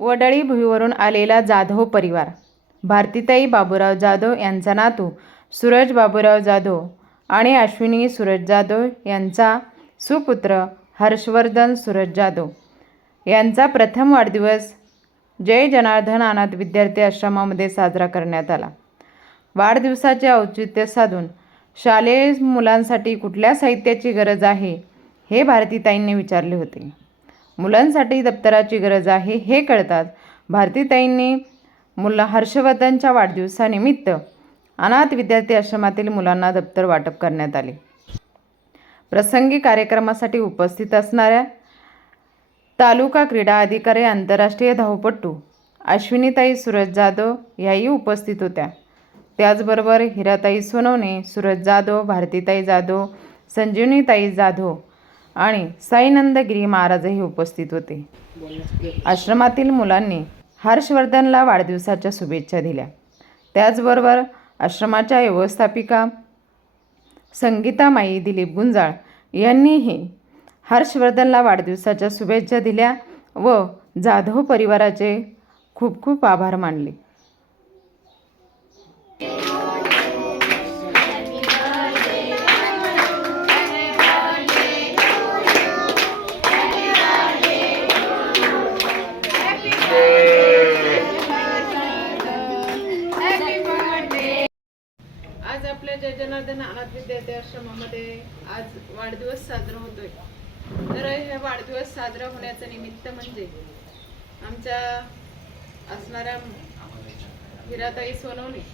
वडळी भुईवरून आलेला जाधव परिवार. भारतीताई बाबूराव जाधव यांचा नातू सूरज बाबूराव जाधव आणि अश्विनी सूरज जाधव यांचा सुपुत्र हर्षवर्धन सूरज जाधव. यांचा प्रथम वाढदिवस जय जनार्दन अनाथ विद्यार्थी आश्रमामध्ये साजरा करण्यात आला. वाढदिवसाचे औचित्य साधून शालेय मुलांसाठी कुठल्या साहित्याची गरज आहे हे भारतीताईंनी विचारले होते. मुलांसाठी दप्तराची गरज आहे हे कळतात भारतीताईंनी मुला हर्षवर्धनच्या वाढदिवसानिमित्त अनाथ विद्यार्थी आश्रमातील मुलांना दप्तर वाटप करण्यात आले. प्रसंगी कार्यक्रमासाठी उपस्थित असणाऱ्या तालुका क्रीडा अधिकारी आंतरराष्ट्रीय धावपटू अश्विनीताई सूरज जाधव याही उपस्थित होत्या. त्याचबरोबर हिराताई सोनवणे सूरज जाधव भारतीताई जाधव संजीवनीताई जाधव आणि साईनंद गिरी महाराजही उपस्थित होते. आश्रमातील मुलांनी हर्षवर्धनला वाढदिवसाच्या शुभेच्छा दिल्या. त्याचबरोबर आश्रमाच्या व्यवस्थापिका संगीतामाई दिलीप गुंजाळ यांनीही हर्षवर्धनला वाढदिवसाच्या शुभेच्छा दिल्या व जाधव परिवाराचे खूप खूप आभार मानले. आपल्या जय जनार्दन अनाथ विद्यार्थी आश्रमामध्ये आज वाढदिवस साजरा होतोय. तर हे वाढदिवस साजरा होण्याचं निमित्त म्हणजे आमच्या असणाऱ्या हिराताई सोनवणे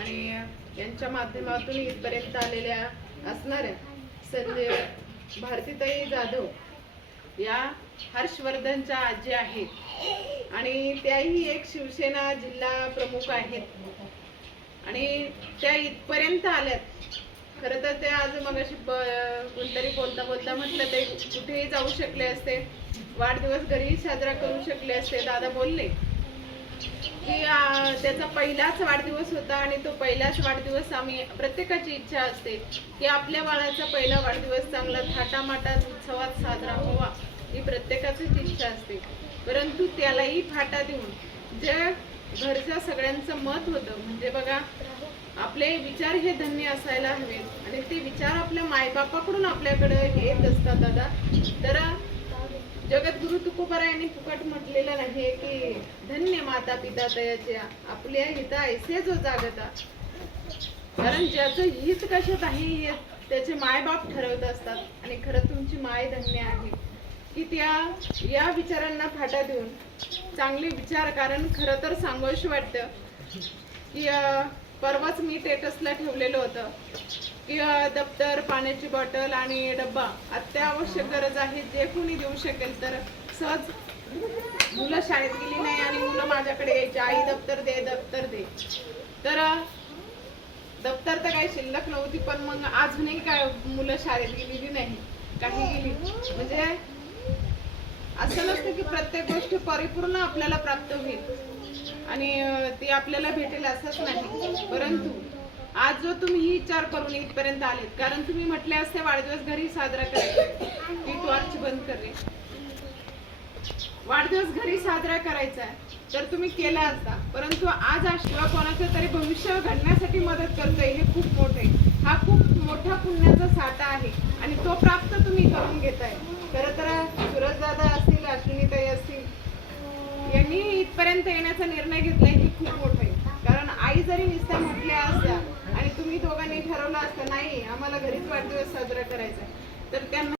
आणि यांच्या माध्यमातून इथपर्यंत आलेल्या असणाऱ्या संजय भारतीताई जाधव या हर्षवर्धनच्या आजी आहेत. आणि त्याही एक शिवसेना जिल्हा प्रमुख आहेत. आणि त्या इथपर्यंत आल्यात. खरं तर ते आज मग अशी कोणतरी बोलता बोलता म्हटलं ते कुठेही जाऊ शकले असते. वाढदिवस घरीही साजरा करू शकले असते. दादा बोलले की त्याचा पहिलाच वाढदिवस होता आणि तो पहिलाच वाढदिवस आम्ही प्रत्येकाची इच्छा असते की आपल्या बाळाचा पहिला वाढदिवस चांगला थाटामाटात उत्सवात साजरा व्हावा ही प्रत्येकाचीच इच्छा असते. परंतु त्यालाही फाटा देऊन जे घरच्या सगळ्यांचं मत होतं म्हणजे बघा आपले विचार हे धन्य असायला हवेत आणि ते विचार आपल्या मायबापाकडून आपल्याकडे येत असतात दादा. तर जगद्गुरु तुकोबारायांनी फुकट म्हटलेलं नाही की धन्य माता पिता तयाच्या आपल्या हिता ऐसे जो जागता. कारण ज्याचं हित कशात आहे त्याचे मायबाप ठरवत असतात. आणि खरं तुमची माय धन्य आहे. की त्या या विचारांना फाटा देऊन चांगले विचार कारण खरं तर सांगोशी वाटतं की परवाच मी टेटसला ठेवलेलं होतं. की दप्तर पाण्याची बॉटल आणि डब्बा अत्यावश्यक गरज आहे जे कोणी देऊ शकेल तर सहज मुलं शाळेत गेली नाही आणि मुलं माझ्याकडे यायची. आई दप्तर दे दप्तर दे. तर दप्तर तर काही शिल्लक नव्हती पण मग अजूनही काय मुलं शाळेत गेलेली नाही. काही गेली. म्हणजे असं नसतं की प्रत्येक गोष्ट परिपूर्ण आपल्याला प्राप्त होईल. आपल्याला भेटेल असंच नाही. परंतु आज जो तुम्ही ही विचार करून इथपर्यंत आलेत कारण तुम्ही म्हटले असते वाढदिवस घरी साजरा करायचा. टॉर्च बंद करणे वाढदिवस घरी साजरा करायचा आहे तर तुम्ही केला असता. परंतु आज आज किंवा कोणाचं तरी भविष्य घडण्यासाठी मदत करतोय हे खूप मोठे हा खूप मोठा पुण्याचा साठा आहे आणि तो प्राप्त तुम्ही करून घेताय. खरं तर सूरजदादा असतील अश्विनीताई असतील यांनी इथपर्यंत येण्याचा निर्णय घेतलाय की खूप मोठं आहे. कारण आई जरी नुसत्या म्हटल्या असत्या आणि तुम्ही दोघांनी ठरवलं असतं नाही आम्हाला घरीच वाढदिवस साजरा करायचा आहे, तर त्यांना